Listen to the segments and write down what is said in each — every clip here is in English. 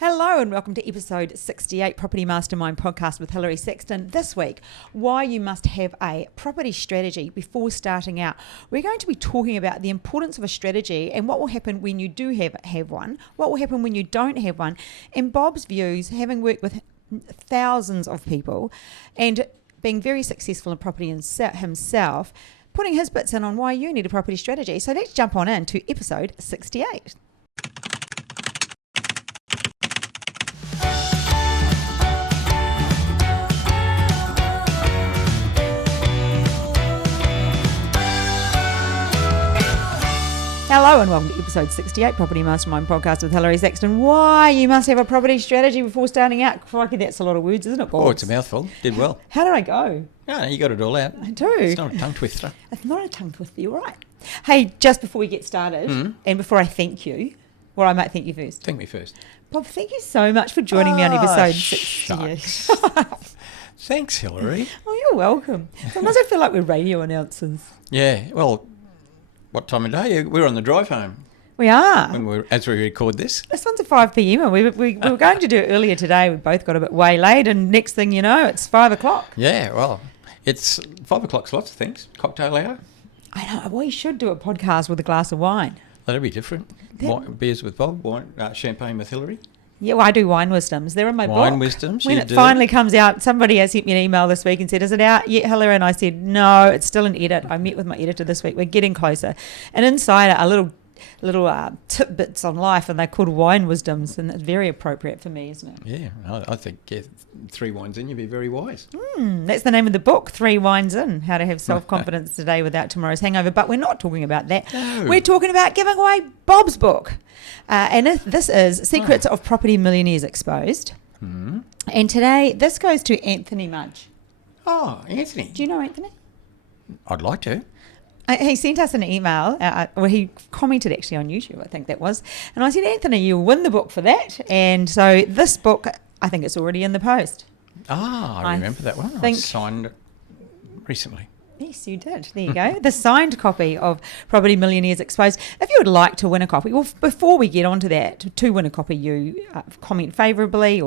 Hello and welcome to episode 68, Property Mastermind podcast with Hilary Sexton. This week, why you must have a property strategy before starting out. We're going to be talking about the importance of a strategy and what will happen when you do have one, what will happen when you don't have one, and Bob's views, having worked with thousands of people and being very successful in property himself, putting his bits in on why you need a property strategy. So let's jump on into episode 68. Hello and welcome to episode 68, Property Mastermind podcast with Hilary Sexton. Why you must have a property strategy before starting out. Crikey, that's a lot of words, isn't it, Bob? Oh, it's a mouthful. Did well. How did I go? No, you got it all out. I do. It's not a tongue twister. It's not a tongue twister, you're right. Hey, just before we get started, and before I thank you, well, I might thank you first. Thank me first. Bob, thank you so much for joining me on episode 68. Thanks, Hilary. Oh, you're welcome. Sometimes I feel like we're radio announcers. Yeah, well, what time of day? We're on the drive home. We are. As we record this. This one's at 5 p.m. and we were going to do it earlier today. We both got a bit waylaid and next thing you know, it's 5 o'clock. Yeah, well, it's 5 o'clock's lots of things. Cocktail hour. I know. We should do a podcast with a glass of wine. That'd be different. Beers with Bob, champagne with Hilary. Yeah, well, I do wine wisdoms. They're in my book. Wine wisdoms, when it finally comes out, somebody has sent me an email this week and said, is it out yet, Hilary? And I said, no, it's still an edit. I met with my editor this week. We're getting closer. And inside are little tidbits on life, and they're called wine wisdoms, and it's very appropriate for me, isn't it? Yeah, I think 3 wines in, you'd be very wise. That's the name of the book, 3 Wines In, How to Have Self-Confidence Today Without Tomorrow's Hangover. But we're not talking about that. No. We're talking about giving away Bob's book. And this is Secrets of Property Millionaires Exposed. Mm. And today, this goes to Anthony Mudge. Oh, Anthony. Do you know Anthony? I'd like to. He sent us an email, he commented actually on YouTube, I think that was. And I said, Anthony, you'll win the book for that. And so this book, I think it's already in the post. Ah, I remember that one. I signed it recently. Yes, you did. There you go. The signed copy of Property Millionaires Exposed. If you would like to win a copy, well, before we get on to that, to win a copy, you comment favourably,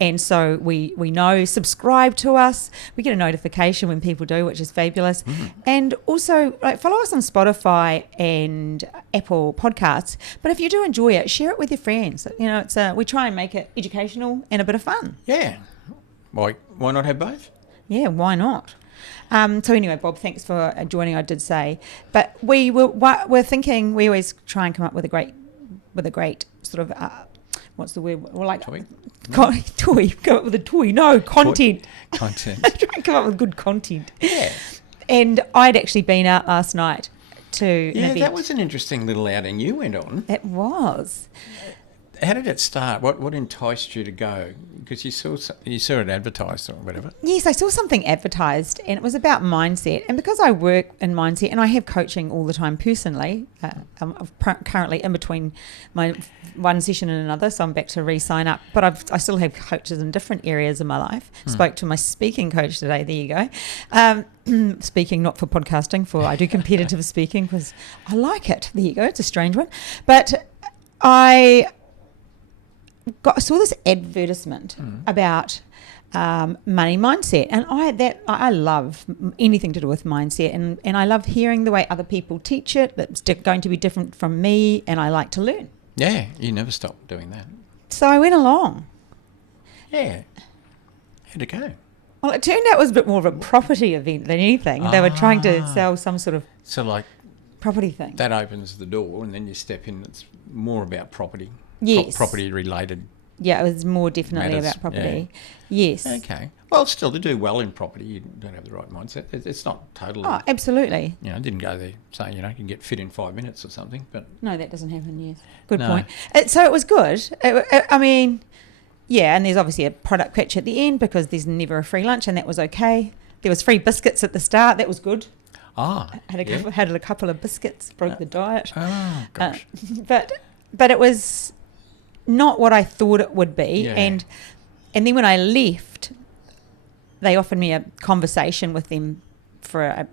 and so we know, subscribe to us. We get a notification when people do, which is fabulous. Mm. And also, follow us on Spotify and Apple Podcasts. But if you do enjoy it, share it with your friends. You know, we try and make it educational and a bit of fun. Yeah. Why not have both? Yeah, why not? So anyway, Bob, thanks for joining. I did say, but we're thinking. We always try and come up with a great sort of what's the word? Well, like toy. Toy. Come up with a toy. No content. Content. Try and come up with good content. Yeah. And I'd actually been out last night to. Yeah, that was an interesting little outing you went on. It was. How did it start? What enticed you to go? Because you saw it advertised or whatever. Yes, I saw something advertised, and it was about mindset. And because I work in mindset, and I have coaching all the time personally, I'm currently in between my one session and another, so I'm back to re-sign up. But I still have coaches in different areas of my life. Spoke to my speaking coach today. There you go. Speaking, not for podcasting. I do competitive speaking because I like it. There you go. It's a strange one, but I saw this advertisement about money mindset, and I love anything to do with mindset, and I love hearing the way other people teach it. It's going to be different from me, and I like to learn. Yeah, you never stop doing that. So I went along. Yeah. How'd it go? Well, it turned out it was a bit more of a property event than anything. They were trying to sell some sort of property thing. That opens the door, and then you step in. It's more about property. Yes. Property related. Yeah, it was more definitely matters. about property. Yeah. Yes. Okay. Well, still, to do well in property, you don't have the right mindset. It's not totally. Oh, absolutely. I didn't go there saying, you can get fit in 5 minutes or something, but. No, that doesn't happen, yes. Good point. So it was good. I mean, yeah, and there's obviously a product pitch at the end because there's never a free lunch, and that was okay. There was free biscuits at the start. That was good. Had a couple of biscuits, broke the diet. Oh, gosh. But it was not what I thought it would be. Yeah. And then when I left, they offered me a conversation with them for a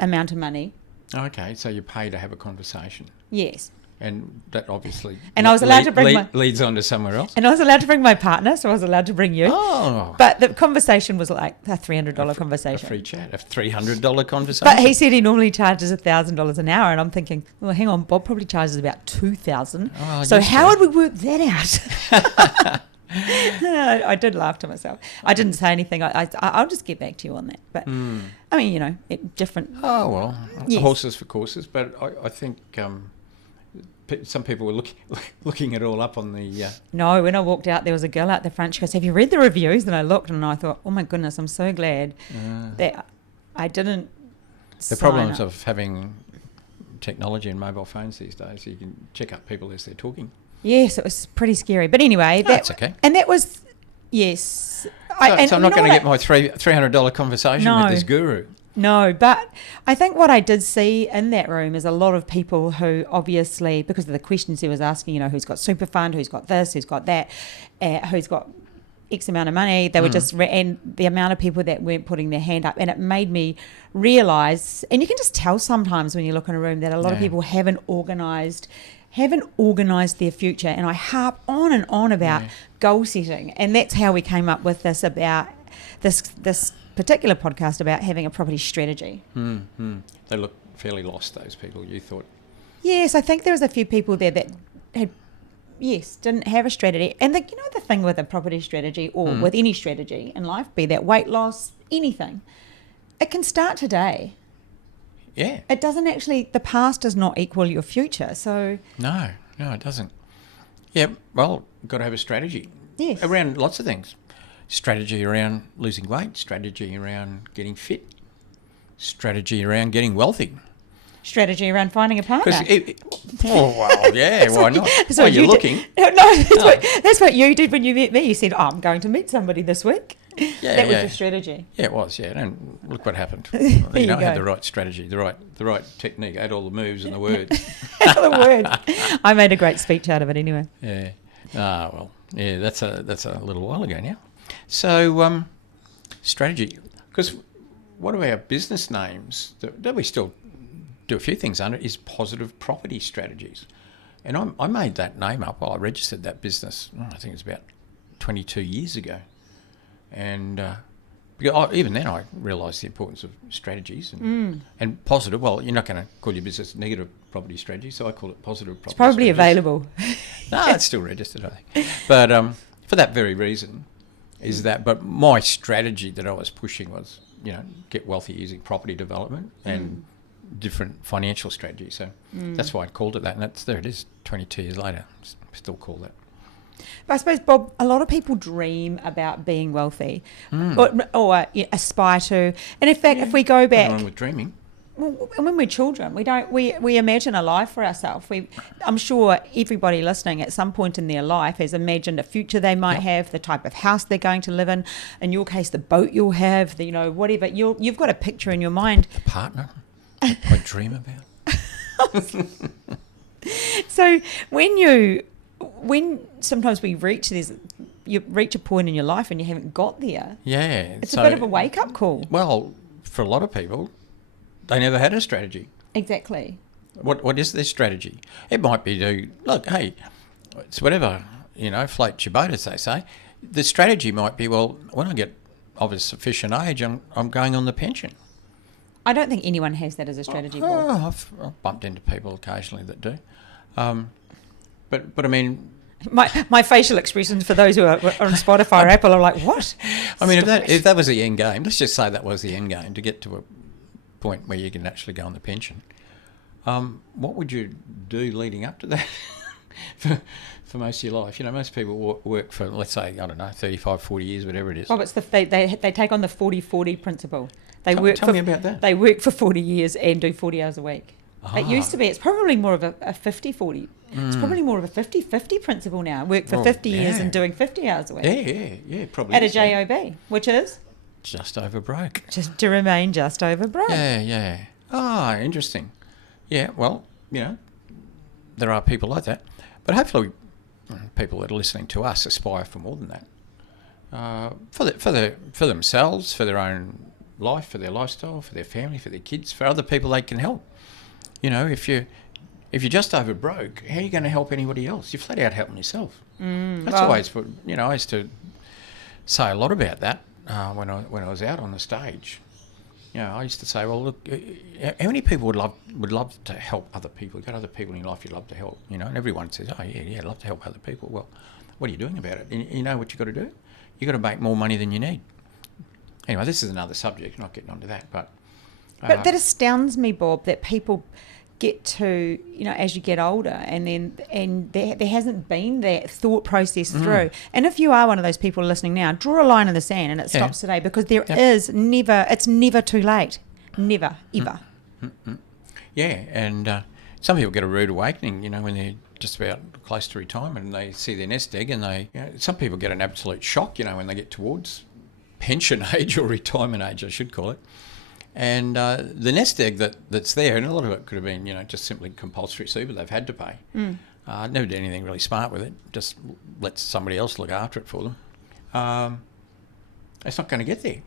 amount of money. Okay, so you pay to have a conversation. Yes. And that obviously And I was allowed to bring leads on to somewhere else. And I was allowed to bring my partner, so I was allowed to bring you. Oh. But the conversation was like a $300 conversation. A free chat, a $300 conversation. But he said he normally charges $1,000 an hour, and I'm thinking, well, hang on, Bob probably charges about $2,000. Oh, so how would we work that out? I did laugh to myself. I didn't say anything. I'll just get back to you on that. But I mean, you know, different. Oh well, yes. Horses for courses. But I think some people were looking it all up on the. No, when I walked out, there was a girl out the front. She goes, "Have you read the reviews?" And I looked, and I thought, "Oh my goodness, I'm so glad that I didn't." The problems of having technology and mobile phones these days, you can check up people as they're talking. Yes, it was pretty scary. But anyway, that's okay. And that was, yes. So I'm not going to get my $300 conversation with this guru. No, but I think what I did see in that room is a lot of people who obviously, because of the questions he was asking, you know, who's got super fund, who's got this, who's got that, who's got X amount of money, they were just, and the amount of people that weren't putting their hand up. And it made me realise, and you can just tell sometimes when you look in a room that a lot of people haven't organised their future. And I harp on and on about goal setting. And that's how we came up with this about this particular podcast about having a property strategy. They look fairly lost, those people, you thought? Yes, I think there was a few people there that had, didn't have a strategy. And the thing with a property strategy or with any strategy in life, be that weight loss, anything, it can start today. Yeah. It doesn't actually, the past does not equal your future. So No, it doesn't. Yeah, well, got to have a strategy. Yes. Around lots of things. Strategy around losing weight, strategy around getting fit, strategy around getting wealthy. Strategy around finding a partner. Well, yeah, why not? So you're looking. That's what you did when you met me. You said, I'm going to meet somebody this week. Yeah, that was your strategy. Yeah, it was, yeah. And look what happened. There you you don't have go. the right strategy, the right technique, add all the moves and the words. The words. I made a great speech out of it anyway. Yeah. Ah, well, yeah, that's a little while ago now. So, strategy. Because one of our business names that we still do a few things under is Positive Property Strategies. And I made that name up while I registered that business, I think it was about 22 years ago. And because even then I realised the importance of strategies and positive. Well, you're not going to call your business negative property strategy, so I call it positive property. It's probably strategies. available. No, it's still registered, I think. But for that very reason is that. But my strategy that I was pushing was, get wealthy using property development and different financial strategies. So that's why I called it that. And there it is, 22 years later, still call that. But I suppose, Bob, a lot of people dream about being wealthy or aspire to. And in fact, if we go back... Nothing wrong with dreaming. Well, when we're children, we imagine a life for ourselves. I'm sure everybody listening at some point in their life has imagined a future they might have, the type of house they're going to live in your case, the boat you'll have, whatever. You've got a picture in your mind. The partner I dream about. So when sometimes you reach a point in your life and you haven't got there. Yeah. It's a bit of a wake-up call. Well, for a lot of people, they never had a strategy. Exactly. What is their strategy? It might be hey, it's whatever, float your boat, as they say. The strategy might be, well, when I get of a sufficient age, I'm going on the pension. I don't think anyone has that as a strategy, Bob. I've bumped into people occasionally that do. But I mean... My facial expressions for those who are on Spotify or Apple are like, what? I mean, if that was the end game, let's just say that was the end game, to get to a point where you can actually go on the pension. What would you do leading up to that for most of your life? Most people work for, let's say, 35, 40 years, whatever it is. Oh, it's they take on the 40-40 principle. Tell me about that. They work for 40 years and do 40 hours a week. It used to be. It's probably more of a 50-40. It's probably more of a 50-50 principle now. Work for 50 years and doing 50 hours a week. Yeah, probably. At a JOB, which is? Just over broke. Just to remain just over broke. Yeah. Ah, interesting. Yeah, well, there are people like that. But hopefully people that are listening to us aspire for more than that. For themselves, for their own life, for their lifestyle, for their family, for their kids, for other people they can help. If if you're just over broke, how are you going to help anybody else? You're flat out helping yourself. That's well- always, I used to say a lot about that when I was out on the stage. I used to say, well, look, how many people would love to help other people? You've got other people in your life you'd love to help, and everyone says, oh, yeah, I'd love to help other people. Well, what are you doing about it? You know what you've got to do? You've got to make more money than you need. Anyway, this is another subject, not getting onto that. But that astounds me, Bob, that people get to, as you get older, and there hasn't been that thought process through. And if you are one of those people listening now, draw a line in the sand and it stops today, because it's never too late. Never, ever. Yeah, and some people get a rude awakening, when they're just about close to retirement and they see their nest egg, and some people get an absolute shock, when they get towards pension age or retirement age, I should call it. And the nest egg that's there, and a lot of it could have been, just simply compulsory super they've had to pay. Never did anything really smart with it. Just let somebody else look after it for them. It's not going to get there.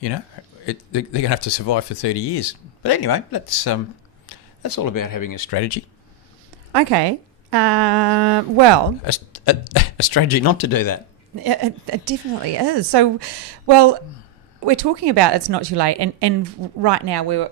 They're going to have to survive for 30 years. But anyway, that's all about having a strategy. Okay. Well, a strategy not to do that. It definitely is. So, we're talking about it's not too late, and right now we're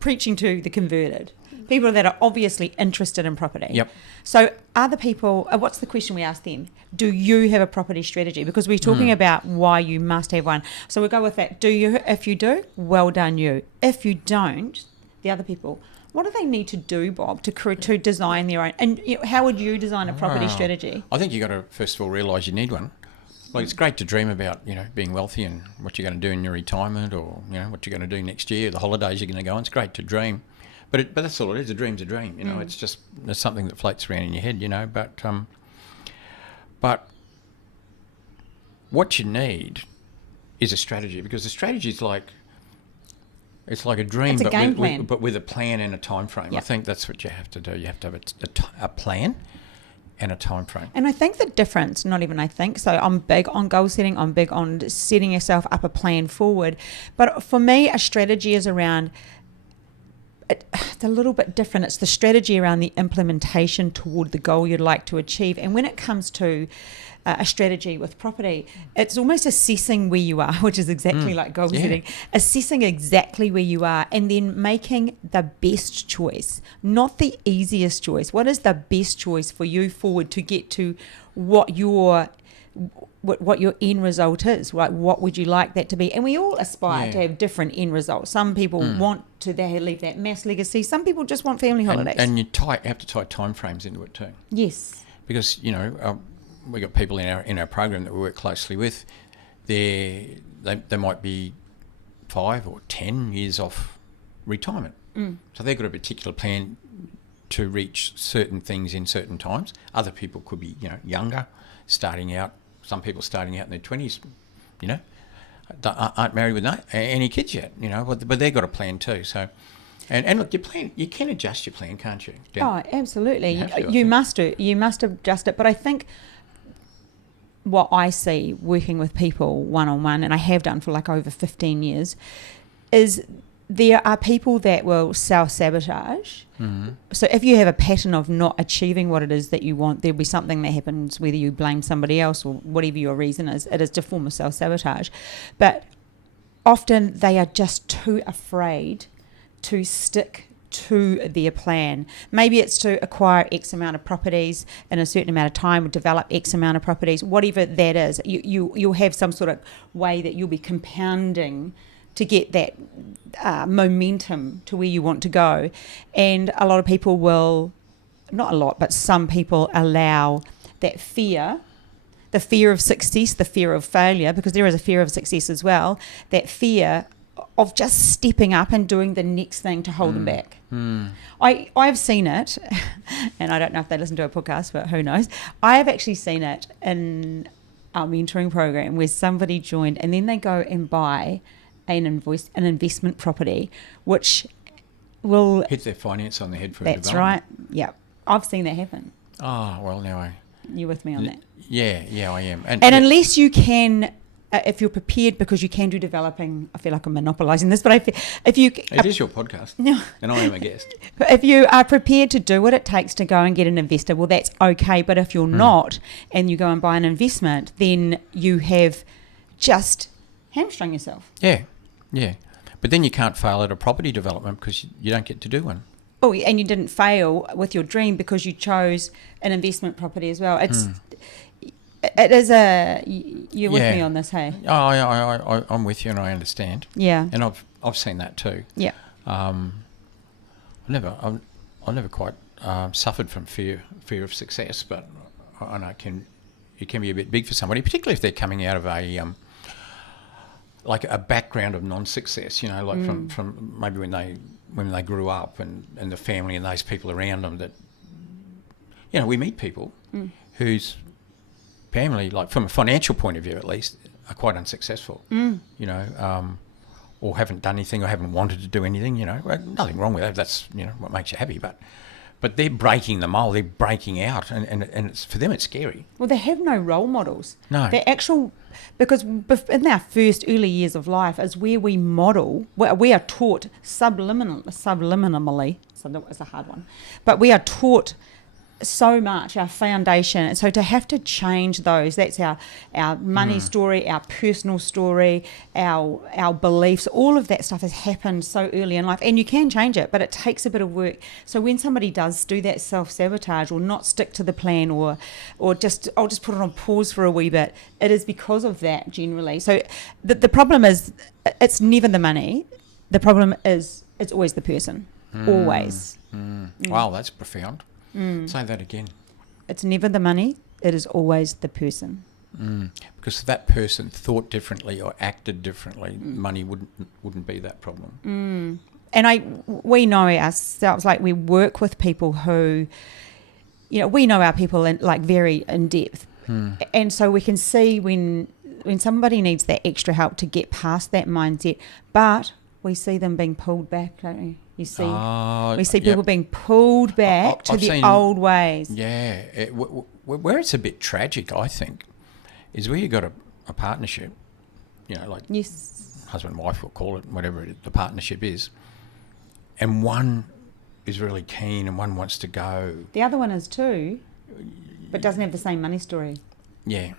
preaching to the converted, people that are obviously interested in property. Yep. So other people, what's the question we ask them? Do you have a property strategy? Because we're talking about why you must have one. So we'll go with that. Do you? If you do, well done you. If you don't, the other people, what do they need to do, Bob, to design their own? And how would you design a property strategy? I think you've got to first of all realise you need one. Like, it's great to dream about, being wealthy and what you're going to do in your retirement, or, what you're going to do next year, the holidays you're going to go on. It's great to dream. But that's all it is. A dream's a dream, It's just there's something that floats around in your head, But what you need is a strategy, because the strategy is it's like a dream, it's a game plan. but with a plan and a time frame. Yep. I think that's what you have to do. You have to have a plan and a time frame. And I think the difference, not even I think, so I'm big on goal setting, I'm big on setting yourself up a plan forward. But for me, a strategy is around, it's a little bit different. It's the strategy around the implementation toward the goal you'd like to achieve. And when it comes to a strategy with property, it's almost assessing where you are, which is exactly like goal setting, assessing exactly where you are, and then making the best choice, not the easiest choice. What is the best choice for you forward to get to what your end result is? Right? What would you like that to be? And we all aspire to have different end results. Some people want to leave that mass legacy. Some people just want family holidays. And you have to tie time frames into it too. Yes. Because, we got people in our program that we work closely with. They might be 5 or 10 years off retirement. So they've got a particular plan to reach certain things in certain times. Other people could be, younger, starting out. Some people starting out in their 20s, aren't married with any kids yet, but they've got a plan too. So, and look, your plan, you can adjust your plan, can't you? Oh, absolutely. You must adjust it. But I think what I see working with people one-on-one, and I have done for over 15 years, is there are people that will self-sabotage. So if you have a pattern of not achieving what it is that you want, there'll be something that happens, whether you blame somebody else or whatever your reason is. It is a form of self-sabotage. But often they are just too afraid to stick to their plan. Maybe it's to acquire X amount of properties in a certain amount of time, or develop X amount of properties, whatever that is. You'll have some sort of way that you'll be compounding to get that momentum to where you want to go. And a lot of people will, not a lot, but some people allow that fear, the fear of success, the fear of failure, because there is a fear of success as well, that fear of just stepping up and doing the next thing to hold them back. I've seen it, and I don't know if they listen to a podcast, but who knows. I have actually seen it in our mentoring program where somebody joined and then they go and buy an investment property, which will hit their finance on the head for that's development. right. Yeah, I've seen that happen. Oh well, now you with me on that? Yeah, I am. And unless you can if you're prepared, because you can do developing. I feel like I'm monopolising this, but if you... It is your podcast, and I am a guest. If you are prepared to do what it takes to go and get an investor, well, that's okay. But if you're not, and you go and buy an investment, then you have just hamstrung yourself. Yeah. But then you can't fail at a property development because you don't get to do one. Oh, and you didn't fail with your dream because you chose an investment property as well. It is a... You're with me on this, hey? Oh, I'm with you, and I understand. Yeah. And I've seen that too. Yeah. I never quite suffered from fear of success, but I know it can be a bit big for somebody, particularly if they're coming out of a like a background of non-success. Like from maybe when they grew up and the family and those people around them that we meet people whose family, like from a financial point of view at least, are quite unsuccessful. Or haven't done anything or haven't wanted to do anything. Nothing wrong with that. That's what makes you happy. But they're breaking the mold. They're breaking out, and it's, for them it's scary. Well, they have no role models. No. Because in our first early years of life is where we model. We are taught subliminally. So that was a hard one, but we are taught so much, our foundation. And so to have to change those, that's our money story, our personal story, our beliefs, all of that stuff has happened so early in life, and you can change it, but it takes a bit of work. So when somebody does do that self-sabotage or not stick to the plan or just, I'll just put it on pause for a wee bit, it is because of that generally. So the problem is, it's never the money. The problem is, it's always the person. Always. Wow, that's profound. Say that again. It's never the money, it is always the person. Because if that person thought differently or acted differently, money wouldn't be that problem. And we know ourselves, like we work with people who, we know our people very in depth. And so we can see when somebody needs that extra help to get past that mindset, but we see them being pulled back, don't we? We see people being pulled back to the old ways. Yeah. Where it's a bit tragic, I think, is where you've got a partnership, like husband and wife, we'll call it, whatever the partnership is, and one is really keen and one wants to go. The other one is too, but doesn't have the same money story. Yeah.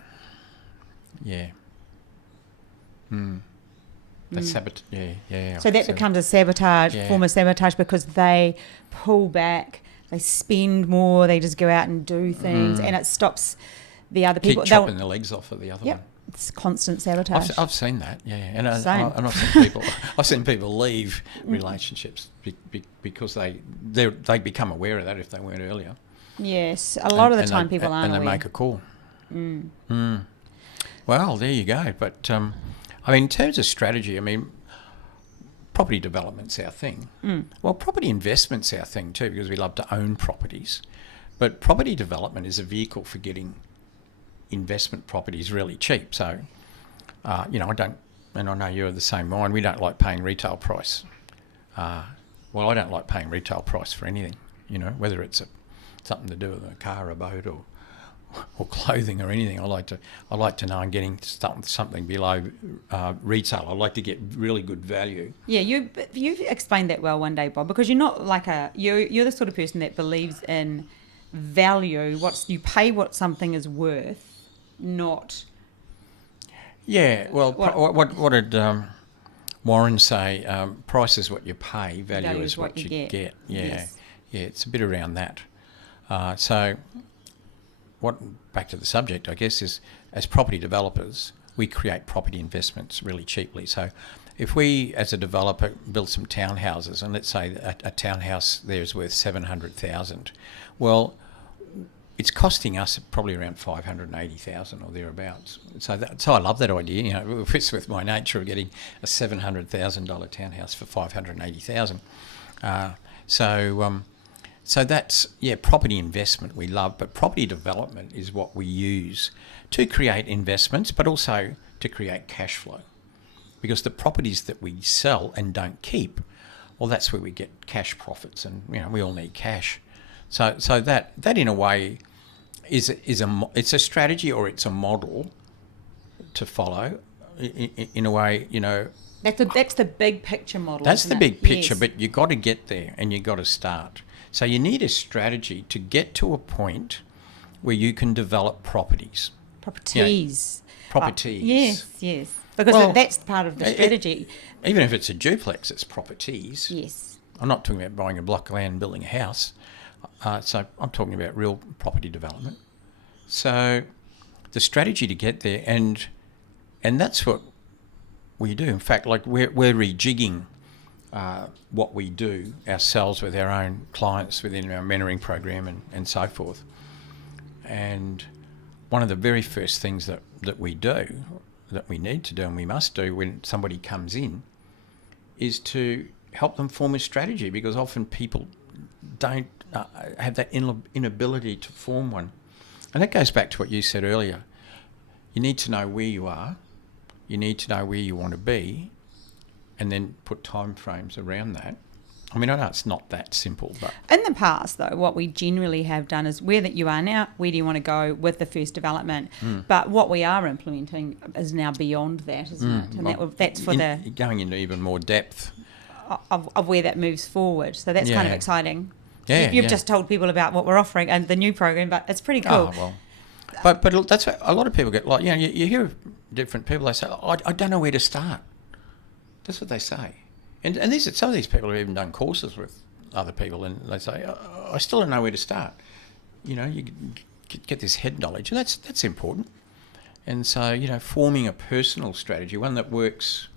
That's sabotage. So that becomes a sabotage, form of sabotage, because they pull back, they spend more, they just go out and do things, and it stops the other people. Keep chopping the legs off of the other one. It's constant sabotage. I've seen that, and I've seen people leave relationships because they become aware of that if they weren't earlier. Yes, a lot of the time people aren't aware. And they make a call. Well, there you go. But in terms of strategy, property development's our thing. Well, property investment's our thing too, because we love to own properties. But property development is a vehicle for getting investment properties really cheap. So, I don't, and I know you're the same mind, we don't like paying retail price. I don't like paying retail price for anything, whether it's something to do with a car, a boat, or clothing or anything. I like to know I'm getting something below retail. I like to get really good value. Yeah, you've explained that well one day, Bob, because you're not like you're the sort of person that believes in value. You pay what something is worth, not. Yeah, well, what did Warren say? Price is what you pay, value is what you get. Yeah, it's a bit around that. So. Back to the subject, I guess, is as property developers, we create property investments really cheaply. So if we, as a developer, build some townhouses, and let's say a townhouse there is worth $700,000, well, it's costing us probably around $580,000 or thereabouts. So I love that idea. It fits with my nature of getting a $700,000 townhouse for $580,000. So that's, property investment we love, but property development is what we use to create investments, but also to create cash flow. Because the properties that we sell and don't keep, well, that's where we get cash profits, and we all need cash. So that in a way it's a strategy, or it's a model to follow in a way, That's the big picture model. that's the isn't big it? picture, Yes. but you got to get there and you got to start. So you need a strategy to get to a point where you can develop properties. Properties. Properties. Yes. Because Well, that's part of the strategy. Even if it's a duplex, it's properties. Yes. I'm not talking about buying a block of land and building a house. So I'm talking about real property development. So the strategy to get there, and that's what we do. In fact, like we're rejigging what we do ourselves with our own clients within our mentoring program and so forth. And one of the very first things that we do, that we need to do and we must do when somebody comes in, is to help them form a strategy, because often people don't have that inability to form one. And that goes back to what you said earlier. You need to know where you are, you need to know where you want to be, and then put time frames around that. I mean, I know it's not that simple, but... In the past, though, what we generally have done is where that you are now, where do you want to go with the first development? But what we are implementing is now beyond that, isn't it? And that's for going into even more depth of where that moves forward. So that's kind of exciting. Yeah, You've just told people about what we're offering and the new program, but it's pretty cool. Oh, well. But that's what a lot of people get, like, you hear different people, they say, I don't know where to start. That's what they say. And some of these people have even done courses with other people, and they say, I still don't know where to start. You get this head knowledge, and that's important. And so, forming a personal strategy, one that works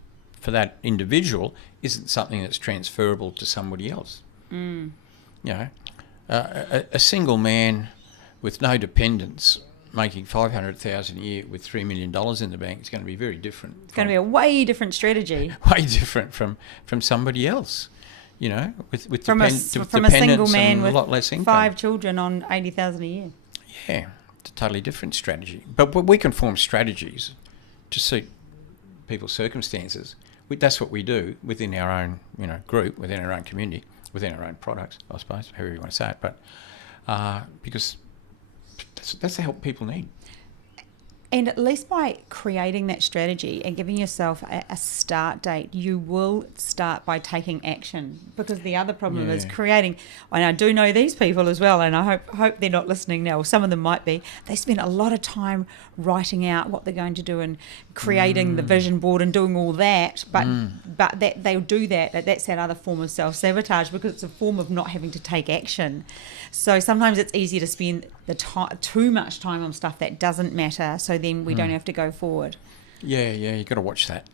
for that individual, isn't something that's transferable to somebody else. A single man with no dependents making $500,000 a year with $3 million in the bank is going to be very different. It's going to be a way different strategy. Way different from somebody else, with from a dependents single man and with a lot less income. 5 children on $80,000 a year. Yeah, it's a totally different strategy. But we can form strategies to suit people's circumstances. That's what we do within our own, group, within our own community, within our own products, I suppose, however you want to say it. But because that's the help people need. And at least by creating that strategy and giving yourself a start date, you will start by taking action. Because the other problem is creating, and I do know these people as well, and I hope they're not listening now, or some of them might be, they spend a lot of time writing out what they're going to do and creating the vision board and doing all that, but that they'll do that's that other form of self-sabotage, because it's a form of not having to take action. So sometimes it's easier to spend too much time on stuff that doesn't matter, so then we don't have to go forward. Yeah, you've got to watch that.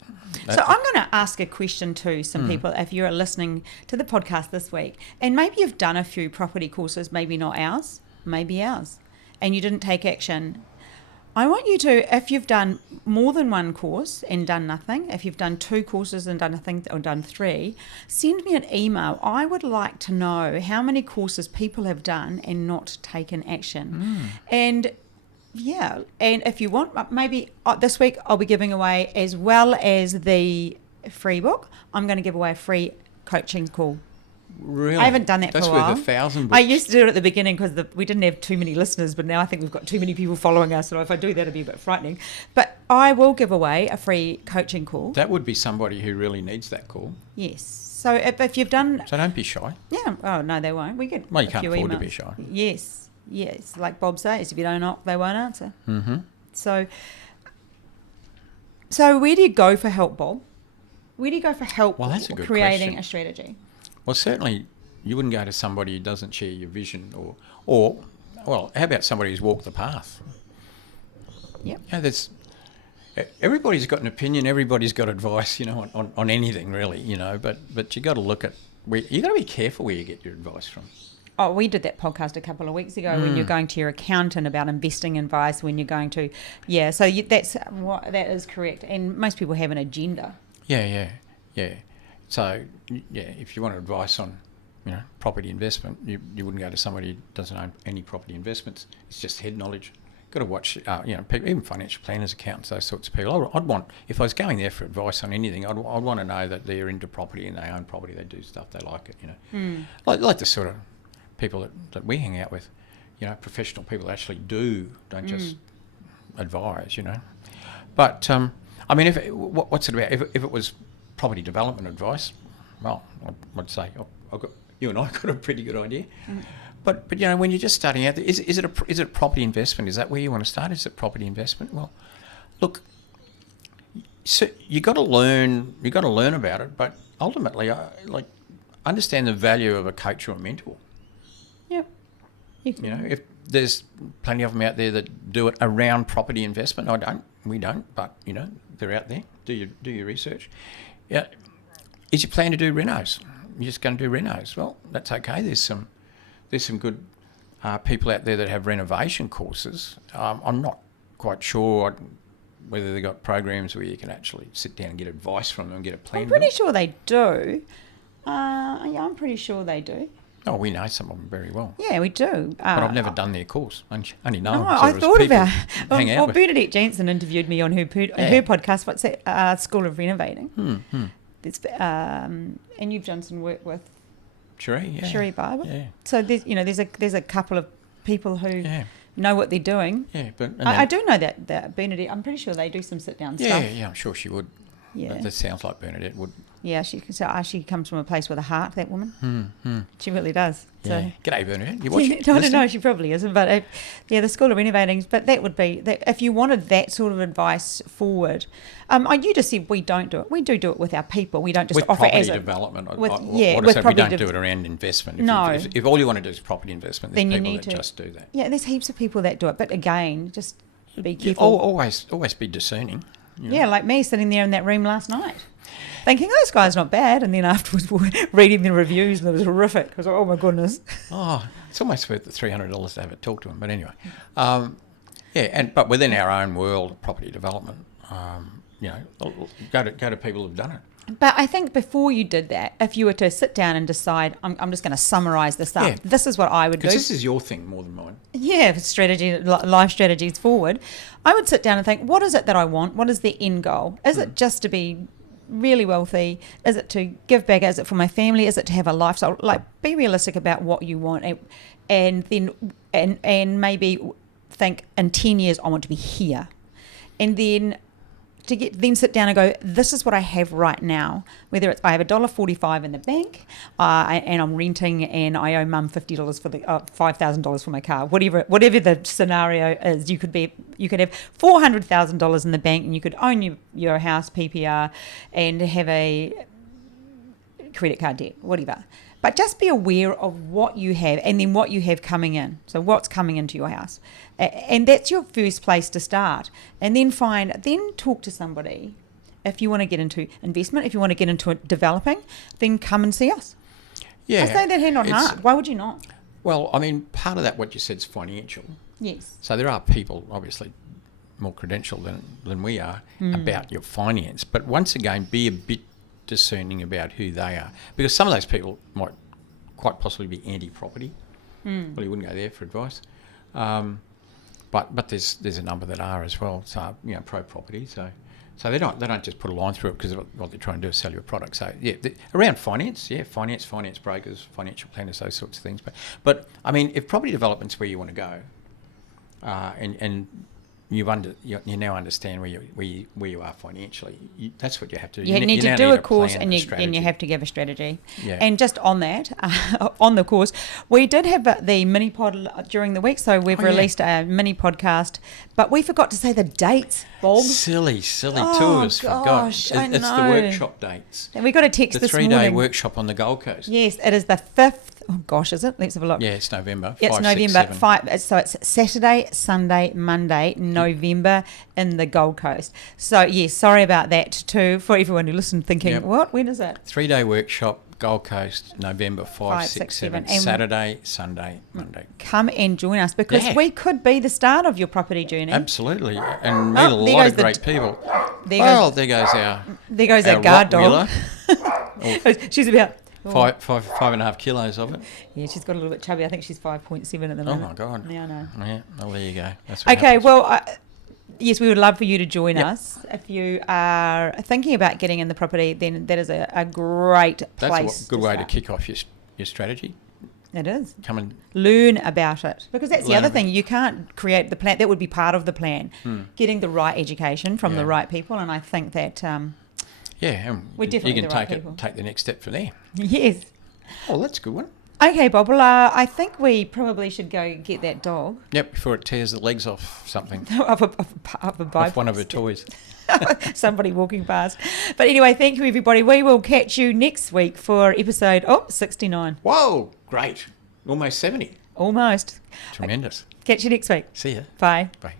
So I'm going to ask a question to some people, if you're listening to the podcast this week, and maybe you've done a few property courses, maybe not ours, maybe ours, and you didn't take action. I want you to, if you've done more than one course and done nothing, if you've done 2 courses and done nothing, or done 3, send me an email. I would like to know how many courses people have done and not taken action. And if you want, maybe this week I'll be giving away, as well as the free book, I'm going to give away a free coaching call. Really? I haven't done that That's for a while. That's worth 1,000 books. I used to do it at the beginning because we didn't have too many listeners, but now I think we've got too many people following us, so if I do that, it'd be a bit frightening. But I will give away a free coaching call. That would be somebody who really needs that call. Yes. So if you've done... So don't be shy. Yeah. Oh, no, they won't. We get Well, you a can't few afford emails. to be shy. Yes. Like Bob says, if you don't knock, they won't answer. Mm-hmm. So where do you go for help, Bob? Where do you go for help That's a good creating question. a strategy? Well, certainly you wouldn't go to somebody who doesn't share your vision, or how about somebody who's walked the path? Yep. Everybody's got an opinion, everybody's got advice, on anything really, but you got to look at you got to be careful where you get your advice from. Oh, we did that podcast a couple of weeks ago when you're going to your accountant about investing advice, when you're going to, that is correct. And most people have an agenda. Yeah. So, if you want advice on, property investment, you wouldn't go to somebody who doesn't own any property investments. It's just head knowledge. Got to watch, people, even financial planners, accountants, those sorts of people. I'd want, if I was going there for advice on anything, I'd want to know that they're into property and they own property, they do stuff, they like it, Like the sort of people that we hang out with, professional people actually don't just advise, But I mean, what's it about? If it was property development advice, well, I'd say you and I got a pretty good idea. But you know, when you're just starting out, is it a property investment? Is that where you want to start? Is it property investment? Well, look, so you got to learn about it, but ultimately, understand the value of a coach or a mentor. Yep. You know, if there's plenty of them out there that do it around property investment, we don't, but you know, they're out there. Do your research. Yeah. Is your plan to do renos? You're just going to do renos? Well, that's okay. There's some good people out there that have renovation courses. I'm not quite sure whether they've got programs where you can actually sit down and get advice from them and get a plan. I'm pretty sure they do. Yeah, I'm pretty sure they do. Oh, we know some of them very well. Yeah, we do. But I've never done their course. Only know them. I thought about. Well, with. Bernadette Jensen interviewed me on her podcast. What's that? School of Renovating. And you've done some work with Sheree Barber. Yeah. So there's a couple of people who know what they're doing. Yeah, but I do know that Bernadette. I'm pretty sure they do some sit down stuff. Yeah, I'm sure she would. Yeah, that sounds like Bernadette would. Yeah, she comes from a place with a heart. That woman. She really does. So. Yeah. G'day, Bernadette. You watching? I don't know. She probably isn't, but the School of Renovating. But that would be that if you wanted that sort of advice forward. You just said we don't do it. We do it with our people. We don't just with offer property as development. With we don't do it around investment. If all you want to do is property investment, there's then people that just do that. Yeah, there's heaps of people that do it. But again, just be careful. Always be discerning. You know? Yeah, like me sitting there in that room last night, thinking, oh, this guy's not bad, and then afterwards reading the reviews, and it was horrific. I was like, oh my goodness. Oh, it's almost worth the $300 to have a talk to him. But anyway, but within our own world of property development, go to people who've done it. But I think before you did that, if you were to sit down and decide, I'm just going to summarise this up. Yeah. This is what I would do. Because this is your thing more than mine. Yeah, strategy, life strategies forward. I would sit down and think, what is it that I want? What is the end goal? Is it just to be really wealthy? Is it to give back? Is it for my family? Is it to have a lifestyle? Like, be realistic about what you want, and then maybe think in 10 years I want to be here, and then sit down and go, this is what I have right now. Whether it's I have $1.45 in the bank, and I'm renting, and I owe mum $50 for the $5,000 for my car. Whatever the scenario is, you could have $400,000 in the bank, and you could own your house PPR, and have a credit card debt, whatever. But just be aware of what you have, and then what you have coming in. So what's coming into your house. And that's your first place to start. And then talk to somebody. If you want to get into investment, if you want to get into developing, then come and see us. Yeah. I say that hand on heart. Why would you not? Well, I mean, part of that, what you said, is financial. Yes. So there are people, obviously, more credentialed than we are about your finance. But once again, be a bit discerning about who they are, because some of those people might quite possibly be anti-property. Well, you wouldn't go there for advice, but there's a number that are as well. So pro-property. So they don't just put a line through it because what they're trying to do is sell you a product. So around finance, finance brokers, financial planners, those sorts of things. But I mean, if property development's where you want to go, and you now understand where you are financially. That's what you have to do. You need to do a course, and you have to give a strategy. Yeah. And just on that, on the course, we did have the mini pod during the week, so we've released a mini podcast, but we forgot to say the dates, Bob. Silly tours. Gosh, forgot. It's the workshop dates. And we got a text this morning. The 3-day workshop on the Gold Coast. Yes, it is the 5th. Oh gosh, is it? Let's have a look. Yeah, it's November. It's November 5. So it's Saturday, Sunday, Monday, November in the Gold Coast. So yes, sorry about that too for everyone who listened, thinking, what? When is it? 3-day workshop, Gold Coast, November 5, 6, 7. Saturday, Sunday, Monday. Come and join us, because we could be the start of your property journey. Absolutely, and meet a lot of great people. There goes our guard dog. She's about 5.5 kilos of it. Yeah, she's got a little bit chubby. I think she's 5.7 at the moment. Oh my God. Yeah, I know. Yeah, well, there you go. That's what okay, happens. well, yes, we would love for you to join us. If you are thinking about getting in the property, then that is a great place. That's a good way to kick off your strategy. It is. Come and Learn about it. Because that's the Learn other about thing. You can't create the plan. That would be part of the plan. Getting the right education from the Yeah. right people. And I think that, and We're definitely you can the right take people. take the next step from there. yes. Oh, that's a good one. Okay, Bob. Well, I think we probably should go get that dog Yep, before it tears the legs off something, of a off one of her toys. somebody walking past. But anyway, thank you, everybody. We will catch you next week for episode 69. Whoa, great. Almost 70. Almost. Tremendous. Catch you next week. See ya. Bye. Bye.